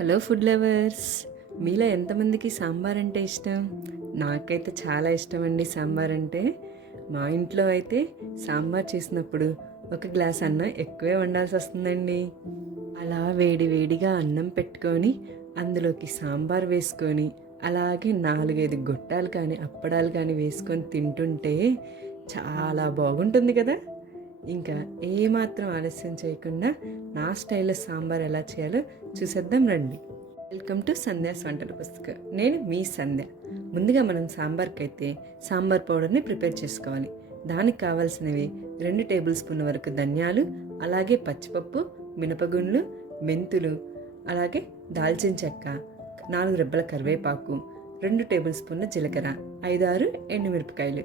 Hello food lovers, మీలో ఎంతమందికి సాంబార్ అంటే ఇష్టం? నాకైతే చాలా ఇష్టం అండి సాంబార్ అంటే. మా ఇంట్లో అయితే సాంబార్ చేసినప్పుడు ఒక గ్లాస్ అన్నం ఎక్కువే వండాల్సి వస్తుందండి. అలా వేడి వేడిగా అన్నం పెట్టుకొని అందులోకి సాంబార్ వేసుకొని అలాగే 4-5 గొట్టాలు కానీ అప్పడాలు కానీ వేసుకొని తింటుంటే చాలా బాగుంటుంది కదా. ఇంకా ఏమాత్రం ఆలస్యం చేయకుండా నా స్టైల్లో సాంబార్ ఎలా చేయాలో చూసేద్దాం రండి. వెల్కమ్ టు సంధ్యాస్ వంటల పుస్తకం. నేను మీ సంధ్య. ముందుగా మనం సాంబార్కి అయితే సాంబార్ పౌడర్ని ప్రిపేర్ చేసుకోవాలి. దానికి కావాల్సినవి 2 టేబుల్ స్పూన్ల వరకు ధనియాలు, అలాగే పచ్చిపప్పు, మినపగుండ్లు, మెంతులు, అలాగే దాల్చిన చెక్క, 4 రెబ్బల కరివేపాకు, 2 టేబుల్ స్పూన్ల జీలకర్ర, 5-6 ఎండుమిరపకాయలు.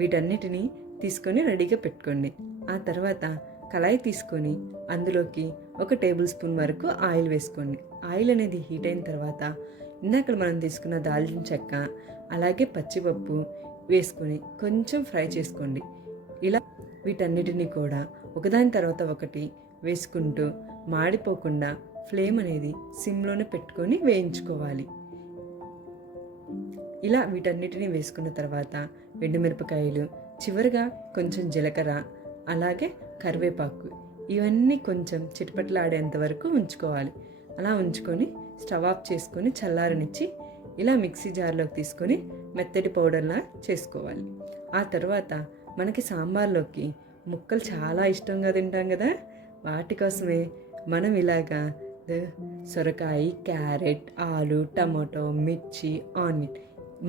వీటన్నిటిని తీసుకొని రెడీగా పెట్టుకోండి. ఆ తర్వాత కళాయి తీసుకొని అందులోకి 1 టేబుల్ స్పూన్ వరకు ఆయిల్ వేసుకోండి. ఆయిల్ అనేది హీట్ అయిన తర్వాత ఇందాక మనం తీసుకున్న దాల్చిన చెక్క అలాగే పచ్చిపప్పు వేసుకొని కొంచెం ఫ్రై చేసుకోండి. ఇలా వీటన్నిటిని కూడా ఒకదాని తర్వాత ఒకటి వేసుకుంటూ మాడిపోకుండా ఫ్లేమ్ అనేది సిమ్లోనే పెట్టుకొని వేయించుకోవాలి. ఇలా వీటన్నిటిని వేసుకున్న తర్వాత ఎండుమిరపకాయలు, చివరిగా కొంచెం జీలకర్ర, అలాగే కరివేపాకు, ఇవన్నీ కొంచెం చిటపటలాడేంత వరకు ఉంచుకోవాలి. అలా ఉంచుకొని స్టవ్ ఆఫ్ చేసుకొని చల్లారనిచ్చి ఇలా మిక్సీ జార్లోకి తీసుకొని మెత్తటి పౌడర్లా చేసుకోవాలి. ఆ తర్వాత మనకి సాంబార్లోకి ముక్కలు చాలా ఇష్టంగా తింటాం కదా, వాటి కోసమే మనం ఇలాగా సొరకాయ, క్యారెట్, ఆలు, టమాటో, మిర్చి, ఆనియన్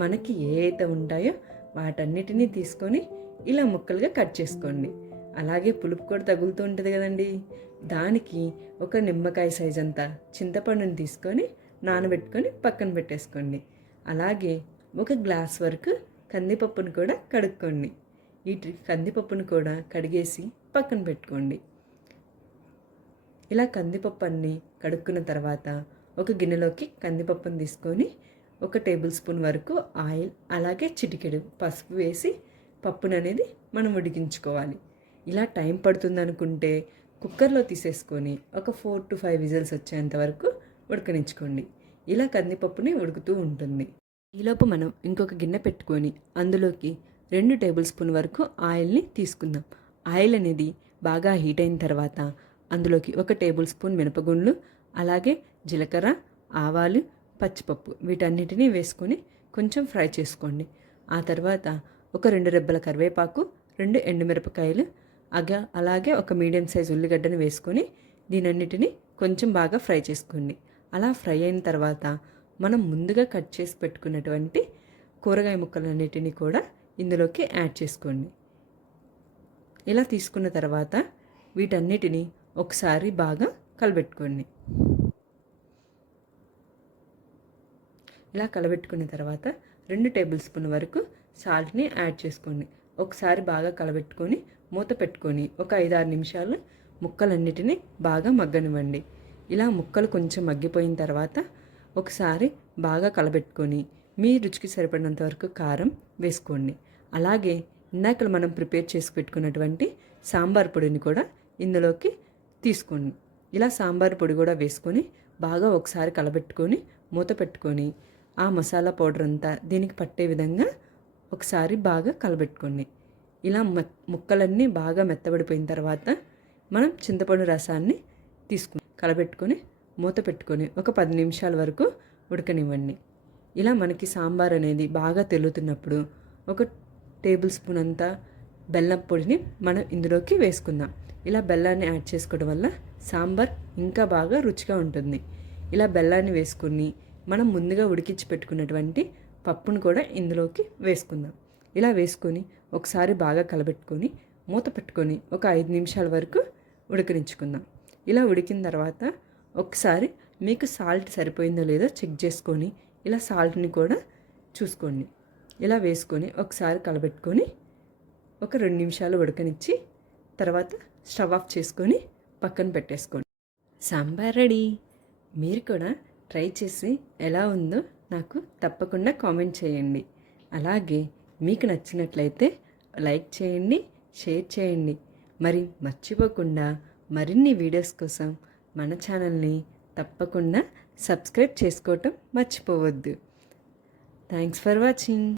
మనకి ఏ అయితే ఉంటాయో వాటన్నిటినీ తీసుకొని ఇలా ముక్కలుగా కట్ చేసుకోండి. అలాగే పులుపు కూడా తగులుతూ ఉంటుంది కదండి, దానికి ఒక నిమ్మకాయ సైజ్ అంతా చింతపండుని తీసుకొని నానబెట్టుకొని పక్కన పెట్టేసుకోండి. అలాగే 1 గ్లాస్ వరకు కందిపప్పును కూడా కడుక్కోండి. ఈ కందిపప్పును కూడా కడిగేసి పక్కన పెట్టుకోండి. ఇలా కందిపప్పు అన్ని కడుక్కున్న తర్వాత ఒక గిన్నెలోకి కందిపప్పును తీసుకొని 1 టేబుల్ స్పూన్ వరకు ఆయిల్, అలాగే చిటికెడు పసుపు వేసి పప్పును అనేది మనం ఉడికించుకోవాలి. ఇలా టైం పడుతుంది అనుకుంటే కుక్కర్లో తీసేసుకొని ఒక 4 to 5 విజిల్స్ వచ్చేంత వరకు ఉడకనించుకోండి. ఇలా కందిపప్పుని ఉడుకుతూ ఉంటుంది. ఈలోపు మనం ఇంకొక గిన్నె పెట్టుకొని అందులోకి 2 టేబుల్ స్పూన్ వరకు ఆయిల్ని తీసుకుందాం. ఆయిల్ అనేది బాగా హీట్ అయిన తర్వాత అందులోకి 1 టేబుల్ స్పూన్ మినపగుండ్లు, అలాగే జీలకర్ర, ఆవాలు, పచ్చిపప్పు వీటన్నిటినీ వేసుకొని కొంచెం ఫ్రై చేసుకోండి. ఆ తర్వాత ఒక 2 రెబ్బల కరివేపాకు, 2 ఎండుమిరపకాయలు, అలాగే ఒక మీడియం సైజ్ ఉల్లిగడ్డను వేసుకొని దీనన్నిటిని కొంచెం బాగా ఫ్రై చేసుకోండి. అలా ఫ్రై అయిన తర్వాత మనం ముందుగా కట్ చేసి పెట్టుకున్నటువంటి కూరగాయ ముక్కలన్నిటినీ కూడా ఇందులోకి యాడ్ చేసుకోండి. ఇలా తీసుకున్న తర్వాత వీటన్నిటిని ఒకసారి బాగా కలబెట్టుకోండి. ఇలా కలబెట్టుకున్న తర్వాత 2 టేబుల్ స్పూన్ వరకు సాల్ట్ని యాడ్ చేసుకోండి. ఒకసారి బాగా కలబెట్టుకొని మూత పెట్టుకొని ఒక 5-6 నిమిషాలు ముక్కలన్నిటినీ బాగా మగ్గనివ్వండి. ఇలా ముక్కలు కొంచెం మగ్గిపోయిన తర్వాత ఒకసారి బాగా కలబెట్టుకొని మీ రుచికి సరిపడినంత వరకు కారం వేసుకోండి. అలాగే ఇందాక మనం ప్రిపేర్ చేసి పెట్టుకున్నటువంటి సాంబార్ పొడిని కూడా ఇందులోకి తీసుకోండి. ఇలా సాంబార్ పొడి కూడా వేసుకొని బాగా ఒకసారి కలబెట్టుకొని మూత పెట్టుకొని ఆ మసాలా పౌడర్ అంతా దీనికి పట్టే విధంగా ఒకసారి బాగా కలబెట్టుకోండి. ఇలా ముక్కలన్నీ బాగా మెత్తబడిపోయిన తర్వాత మనం చింతపండు రసాన్ని కలబెట్టుకొని మూత పెట్టుకొని ఒక 10 నిమిషాల వరకు ఉడకనివ్వండి. ఇలా మనకి సాంబార్ అనేది బాగా తెల్లుతున్నప్పుడు 1 టేబుల్ స్పూన్ అంతా బెల్లం పొడిని మనం ఇందులోకి వేసుకుందాం. ఇలా బెల్లాన్ని యాడ్ చేసుకోవడం వల్ల సాంబార్ ఇంకా బాగా రుచిగా ఉంటుంది. ఇలా బెల్లాన్ని వేసుకుని మనం ముందుగా ఉడికించి పెట్టుకున్నటువంటి పప్పును కూడా ఇందులోకి వేసుకుందాం. ఇలా వేసుకొని ఒకసారి బాగా కలబెట్టుకొని మూత పెట్టుకొని ఒక 5 నిమిషాల వరకు ఉడకనించుకుందాం. ఇలా ఉడికిన తర్వాత ఒకసారి మీకు సాల్ట్ సరిపోయిందో లేదో చెక్ చేసుకొని ఇలా సాల్ట్ని కూడా చూసుకోండి. ఇలా వేసుకొని ఒకసారి కలబెట్టుకొని ఒక 2 నిమిషాలు ఉడకనిచ్చి తర్వాత స్టవ్ ఆఫ్ చేసుకొని పక్కన పెట్టేసుకోండి. సాంబార్ రెడీ. మీరు కూడా ట్రై చేసి ఎలా ఉందో నాకు తప్పకుండా కామెంట్ చేయండి. అలాగే మీకు నచ్చినట్లయితే లైక్ చేయండి, షేర్ చేయండి. మరి మర్చిపోకుండా మరిన్ని వీడియోస్ కోసం మన ఛానల్ని తప్పకుండా సబ్స్క్రైబ్ చేసుకోవటం మర్చిపోవద్దు. Thanks for watching.